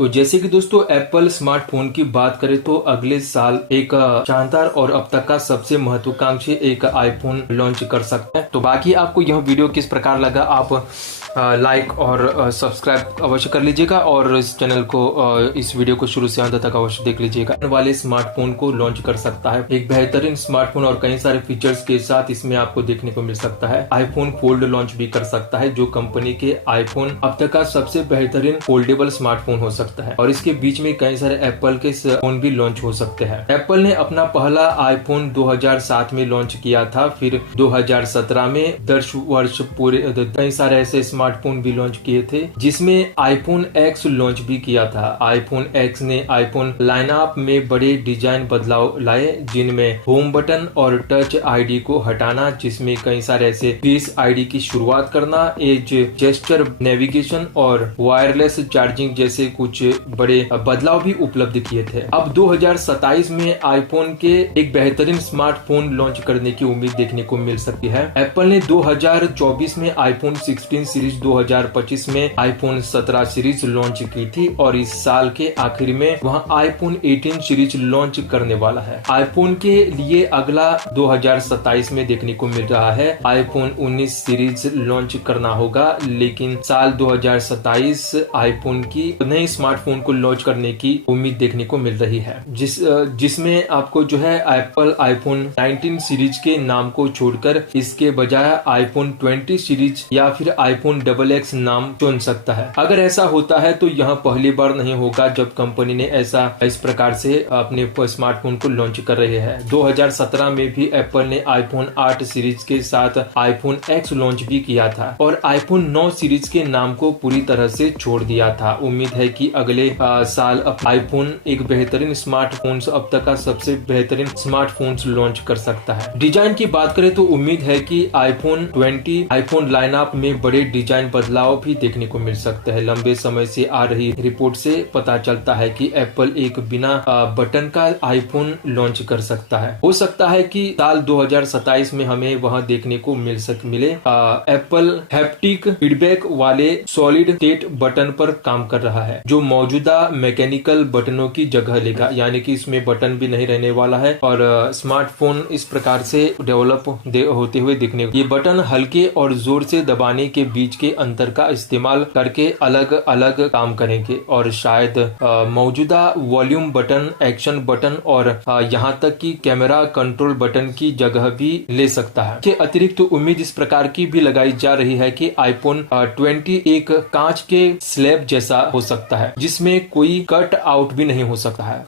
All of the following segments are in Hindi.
तो जैसे कि दोस्तों एप्पल स्मार्टफोन की बात करें तो अगले साल एक शानदार और अब तक का सबसे महत्वाकांक्षी एक आईफोन लॉन्च कर सकते हैं। तो बाकी आपको यह वीडियो किस प्रकार लगा आप लाइक और सब्सक्राइब अवश्य कर लीजिएगा और इस चैनल को इस वीडियो को शुरू से अंत तक अवश्य देख लीजिएगा। वाले स्मार्टफोन को लॉन्च कर सकता है एक बेहतरीन स्मार्टफोन और कई सारे फीचर्स के साथ इसमें आपको देखने को मिल सकता है। आईफोन फोल्ड लॉन्च भी कर सकता है जो कंपनी के आईफोन अब तक का सबसे बेहतरीन फोल्डेबल स्मार्टफोन हो सकता है और इसके बीच में कई सारे एप्पल के फोन भी लॉन्च हो सकते हैं। एप्पल ने अपना पहला आईफोन 2007 में लॉन्च किया था, फिर 2017 में 10 वर्ष पूरे कई सारे ऐसे स्मार्टफोन भी लॉन्च किए थे जिसमें आईफोन एक्स लॉन्च भी किया था। आईफोन एक्स ने आईफोन लाइनअप में बड़े डिजाइन बदलाव लाए जिनमें होम बटन और टच आईडी को हटाना, जिसमें कई सारे ऐसे फेस आईडी की शुरुआत करना, एज जेस्चर नेविगेशन और वायरलेस चार्जिंग जैसे कुछ बड़े बदलाव भी उपलब्ध किए थे। अब 2027 में आईफोन के एक बेहतरीन स्मार्टफोन लॉन्च करने की उम्मीद देखने को मिल सकती है। एप्पल ने 2024 में आईफोन 16 सीरीज, 2025 में आईफोन 17 सीरीज लॉन्च की थी और इस साल के आखिर में वह आईफोन 18 सीरीज लॉन्च करने वाला है। आईफोन के लिए अगला 2027 में देखने को मिल रहा है आईफोन 19 सीरीज लॉन्च करना होगा, लेकिन साल 2027 आईफोन की नए स्मार्टफोन को लॉन्च करने की उम्मीद देखने को मिल रही है, जिसमें आपको जो है एप्पल आईफोन 19 सीरीज के नाम को छोड़कर इसके बजाय आईफोन 20 सीरीज या फिर आईफोन XX नाम चुन सकता है। अगर ऐसा होता है तो यह पहली बार नहीं होगा जब कंपनी ने ऐसा इस प्रकार से अपने स्मार्टफोन को लॉन्च कर रहे हैं। 2017 में भी एप्पल ने आईफोन 8 सीरीज के साथ आईफोन एक्स लॉन्च भी किया था और आईफोन 9 सीरीज के नाम को पूरी तरह से छोड़ दिया था। उम्मीद है कि अगले साल आईफोन एक बेहतरीन स्मार्टफोन अब तक का सबसे बेहतरीन स्मार्टफोन लॉन्च कर सकता है। डिजाइन की बात करें तो उम्मीद है कि आईफोन 20 आईफोन लाइनअप में बड़े डिजाइन बदलाव भी देखने को मिल सकते हैं। लंबे समय से आ रही रिपोर्ट से पता चलता है कि एप्पल एक बिना बटन का आईफोन लॉन्च कर सकता है। हो सकता है कि साल 2027 में हमें वहां देखने को मिले। एप्पल हैप्टिक फीडबैक वाले सॉलिड स्टेट बटन पर काम कर रहा है जो मौजूदा मैकेनिकल बटनों की जगह लेगा, यानी कि इसमें बटन भी नहीं रहने वाला है और स्मार्टफोन इस प्रकार से डेवलप होते हुए दिखने। ये बटन हल्के और जोर से दबाने के बीच के अंतर का इस्तेमाल करके अलग अलग काम करेंगे और शायद मौजूदा वॉल्यूम बटन, एक्शन बटन और यहाँ तक कि कैमरा कंट्रोल बटन की जगह भी ले सकता है। के अतिरिक्त तो उम्मीद इस प्रकार की भी लगाई जा रही है कि आईफोन 20 एक कांच के स्लैब जैसा हो सकता है जिसमें कोई कट आउट भी नहीं हो सकता है।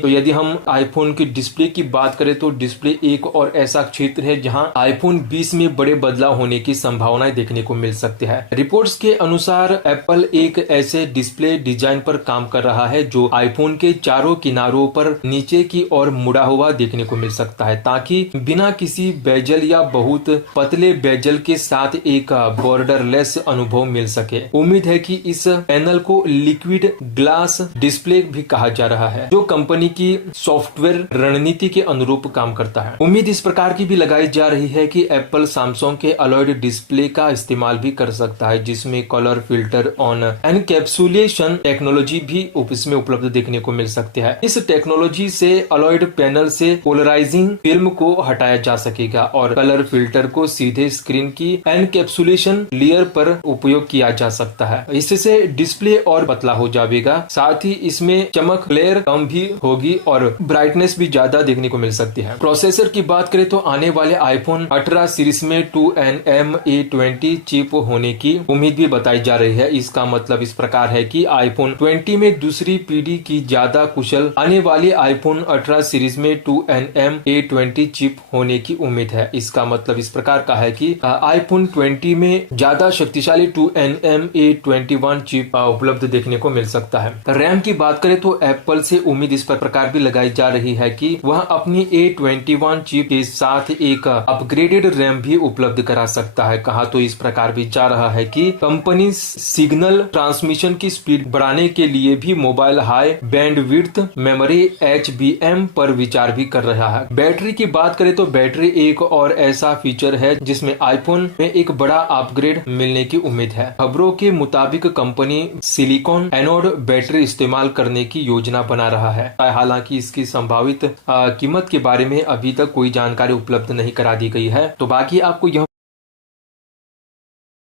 तो यदि हम आईफोन की डिस्प्ले की बात करें तो डिस्प्ले एक और ऐसा क्षेत्र है जहां आईफोन 20 में बड़े बदलाव होने की संभावनाएं देखने को मिल सकती है। रिपोर्ट्स के अनुसार एप्पल एक ऐसे डिस्प्ले डिजाइन पर काम कर रहा है जो आईफोन के चारों किनारों पर नीचे की ओर मुड़ा हुआ देखने को मिल सकता है ताकि बिना किसी बेजल या बहुत पतले बेजल के साथ एक बॉर्डरलेस अनुभव मिल सके। उम्मीद है कि इस पैनल को लिक्विड ग्लास डिस्प्ले भी कहा जा रहा है जो कंपनी की सॉफ्टवेयर रणनीति के अनुरूप काम करता है। उम्मीद इस प्रकार की भी लगाई जा रही है कि एप्पल सैमसंग के अलॉयड डिस्प्ले का इस्तेमाल भी कर सकता है जिसमें colour filter on encapsulation technology भी इसमें उपलब्ध देखने को मिल सकती है। इस टेक्नोलॉजी से अलॉयड पैनल से पोलराइजिंग फिल्म को हटाया जा सकेगा और कलर फिल्टर को सीधे स्क्रीन की एनकैप्सुलेशन लेयर पर उपयोग किया जा सकता है। इससे डिस्प्ले और पतला हो जाएगा, साथ ही इसमें चमक लेयर कम भी होगी और ब्राइटनेस भी ज्यादा देखने को मिल सकती है। प्रोसेसर की बात करें तो आने वाले आईफोन 18 सीरीज में 2nm A20 चिप होने की उम्मीद भी बताई जा रही है। इसका मतलब इस प्रकार है कि आईफोन 20 में दूसरी पीढ़ी की ज्यादा कुशल आने वाली आईफोन 18 सीरीज में 2nm A20 चिप होने की उम्मीद है। इसका मतलब इस प्रकार का है कि आईफोन 20 में ज्यादा शक्तिशाली 2nm A21 चिप उपलब्ध देखने को मिल सकता है। रैम की बात करें तो एप्पल से उम्मीद इस प्रकार भी लगाई जा रही है कि वह अपनी A21 चिप के साथ एक अपग्रेडेड रैम भी उपलब्ध करा सकता है। कहा तो इस प्रकार भी जा रहा रहा है कि कंपनी सिग्नल ट्रांसमिशन की स्पीड बढ़ाने के लिए भी mobile high bandwidth memory HBM पर विचार भी कर रहा है। बैटरी की बात करें तो बैटरी एक और ऐसा फीचर है जिसमें आईफोन में एक बड़ा अपग्रेड मिलने की उम्मीद है। खबरों के मुताबिक कंपनी सिलिकॉन एनोड बैटरी इस्तेमाल करने की योजना बना रहा है। हालांकि इसकी संभावित कीमत के बारे में अभी तक कोई जानकारी उपलब्ध नहीं करा दी गई है। तो बाकी आपको यह